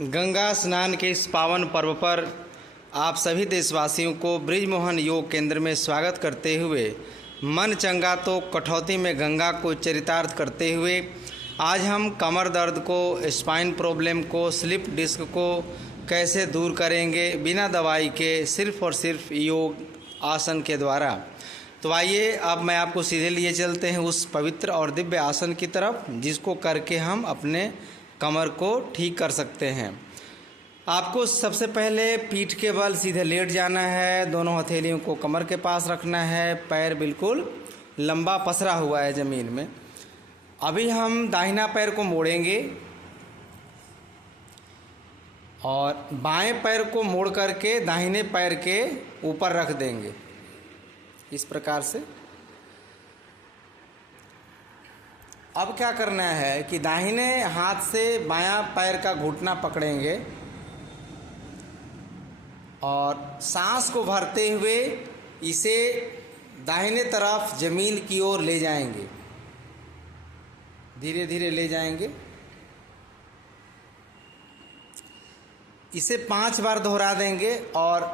गंगा स्नान के इस पावन पर्व पर आप सभी देशवासियों को बृजमोहन योग केंद्र में स्वागत करते हुए मन चंगा तो कठौती में गंगा को चरितार्थ करते हुए आज हम कमर दर्द को, स्पाइन प्रॉब्लम को, स्लिप डिस्क को कैसे दूर करेंगे बिना दवाई के, सिर्फ और सिर्फ योग आसन के द्वारा। तो आइए अब मैं आपको सीधे लिए चलते हैं उस पवित्र और दिव्य आसन की तरफ जिसको करके हम अपने कमर को ठीक कर सकते हैं। आपको सबसे पहले पीठ के बल सीधे लेट जाना है, दोनों हथेलियों को कमर के पास रखना है, पैर बिल्कुल लंबा पसरा हुआ है ज़मीन में। अभी हम दाहिना पैर को मोड़ेंगे और बाएं पैर को मोड़ करके दाहिने पैर के ऊपर रख देंगे इस प्रकार से। अब क्या करना है कि दाहिने हाथ से बायां पैर का घुटना पकड़ेंगे और सांस को भरते हुए इसे दाहिने तरफ जमीन की ओर ले जाएंगे, धीरे धीरे ले जाएंगे। इसे 5 बार दोहरा देंगे और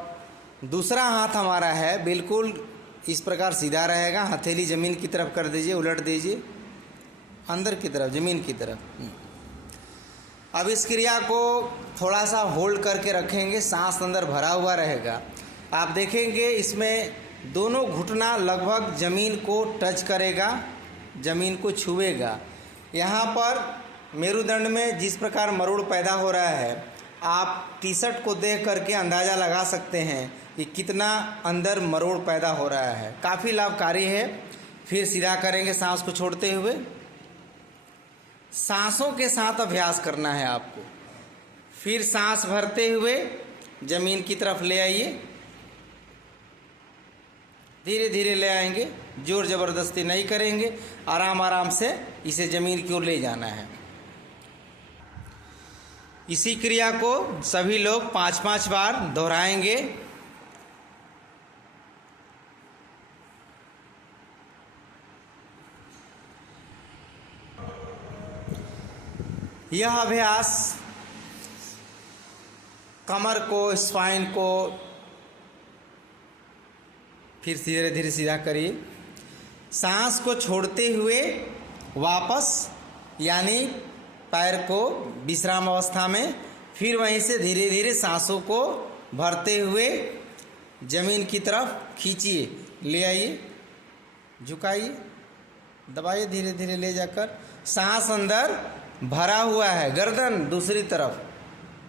दूसरा हाथ हमारा है बिल्कुल इस प्रकार सीधा रहेगा, हथेली ज़मीन की तरफ कर दीजिए, उलट दीजिए अंदर की तरफ, ज़मीन की तरफ। अब इस क्रिया को थोड़ा सा होल्ड करके रखेंगे, सांस अंदर भरा हुआ रहेगा। आप देखेंगे इसमें दोनों घुटना लगभग ज़मीन को टच करेगा, ज़मीन को छुएगा। यहाँ पर मेरुदंड में जिस प्रकार मरोड़ पैदा हो रहा है, आप टी शर्ट को देख करके अंदाज़ा लगा सकते हैं कि कितना अंदर मरोड़ पैदा हो रहा है। काफ़ी लाभकारी है। फिर सीधा करेंगे सांस को छोड़ते हुए। सांसों के साथ अभ्यास करना है आपको। फिर सांस भरते हुए ज़मीन की तरफ ले आइए, धीरे धीरे ले आएंगे, जोर ज़बरदस्ती नहीं करेंगे, आराम आराम से इसे ज़मीन की ओर ले जाना है। इसी क्रिया को सभी लोग 5-5 बार दोहराएंगे। यह अभ्यास कमर को, स्पाइन को, फिर धीरे धीरे सीधा करिए। सांस को छोड़ते हुए वापस, यानी पैर को विश्राम अवस्था में, फिर वहीं से धीरे धीरे सांसों को भरते हुए जमीन की तरफ खींचिए, ले आइए, झुकाइए, दबाइए, धीरे धीरे ले जाकर। सांस अंदर भरा हुआ है, गर्दन दूसरी तरफ,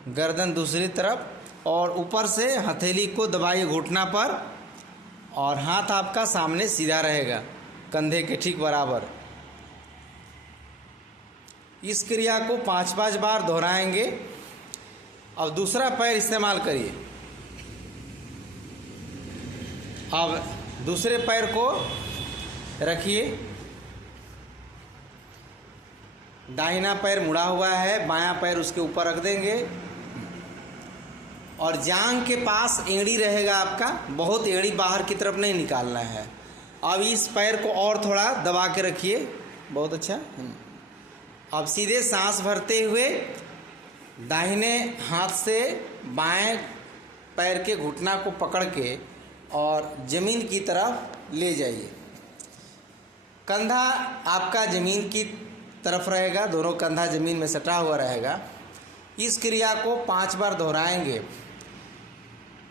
गर्दन दूसरी तरफ, और ऊपर से हथेली को दबाइए घुटना पर और हाथ आपका सामने सीधा रहेगा, कंधे के ठीक बराबर। इस क्रिया को 5-5 बार दोहराएंगे। अब दूसरा पैर इस्तेमाल करिए। अब दूसरे पैर को रखिए, दाहिना पैर मुड़ा हुआ है, बायां पैर उसके ऊपर रख देंगे और जांघ के पास एड़ी रहेगा आपका, बहुत एड़ी बाहर की तरफ नहीं निकालना है। अब इस पैर को और थोड़ा दबा के रखिए, बहुत अच्छा। अब सीधे सांस भरते हुए दाहिने हाथ से बाएं पैर के घुटना को पकड़ के और ज़मीन की तरफ ले जाइए। कंधा आपका ज़मीन की तरफ रहेगा, दोनों कंधा ज़मीन में सटा हुआ रहेगा। इस क्रिया को 5 बार दोहराएंगे।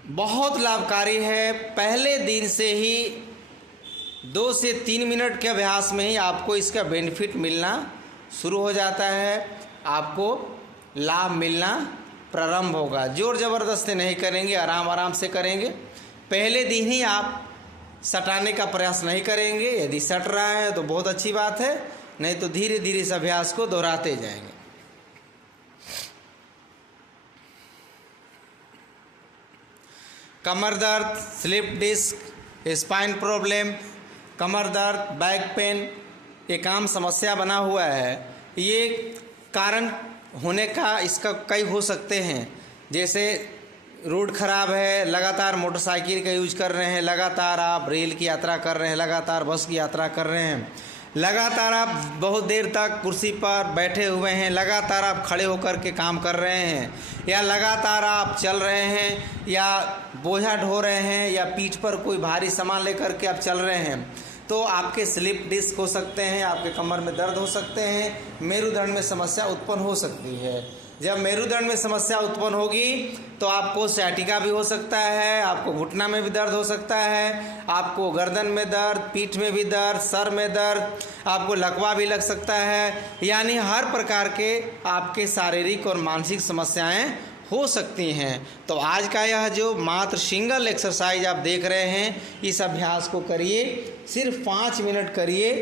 बहुत लाभकारी है। पहले दिन से ही 2 से 3 मिनट के अभ्यास में ही आपको इसका बेनिफिट मिलना शुरू हो जाता है, आपको लाभ मिलना प्रारंभ होगा। जोर ज़बरदस्ती नहीं करेंगे, आराम आराम से करेंगे। पहले दिन ही आप सटाने का प्रयास नहीं करेंगे। यदि सट रहा है तो बहुत अच्छी बात है, नहीं तो धीरे धीरे इस अभ्यास को दोहराते जाएंगे। कमर दर्द, स्लिप डिस्क, स्पाइन प्रॉब्लम, कमर दर्द, बैक पेन एक आम समस्या बना हुआ है। ये कारण होने का इसका कई हो सकते हैं, जैसे रोड खराब है, लगातार मोटरसाइकिल का यूज कर रहे हैं, लगातार आप रेल की यात्रा कर रहे हैं, लगातार बस की यात्रा कर रहे हैं, लगातार आप बहुत देर तक कुर्सी पर बैठे हुए हैं, लगातार आप खड़े होकर के काम कर रहे हैं, या लगातार आप चल रहे हैं, या बोझा ढो रहे हैं, या पीठ पर कोई भारी सामान लेकर के आप चल रहे हैं, तो आपके स्लिप डिस्क हो सकते हैं, आपके कमर में दर्द हो सकते हैं, मेरुदंड में समस्या उत्पन्न हो सकती है। जब मेरुदंड में समस्या उत्पन्न होगी तो आपको सciatica भी हो सकता है, आपको घुटना में भी दर्द हो सकता है, आपको गर्दन में दर्द, पीठ में भी दर्द, सर में दर्द, आपको लकवा भी लग सकता है। यानी हर प्रकार के आपके शारीरिक और मानसिक समस्याएं हो सकती हैं। तो आज का यह जो मात्र सिंगल एक्सरसाइज आप देख रहे हैं, इस अभ्यास को करिए, सिर्फ 5 मिनट करिए,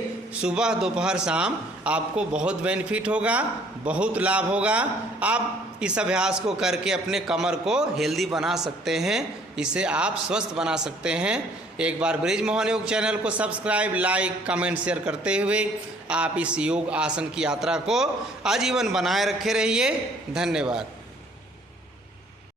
सुबह दोपहर शाम, आपको बहुत बेनिफिट होगा, बहुत लाभ होगा। आप इस अभ्यास को करके अपने कमर को हेल्दी बना सकते हैं, इसे आप स्वस्थ बना सकते हैं। एक बार बृजमोहन योग चैनल को सब्सक्राइब, लाइक, कमेंट, शेयर करते हुए आप इस योग आसन की यात्रा को आजीवन बनाए रखे रहिए। धन्यवाद।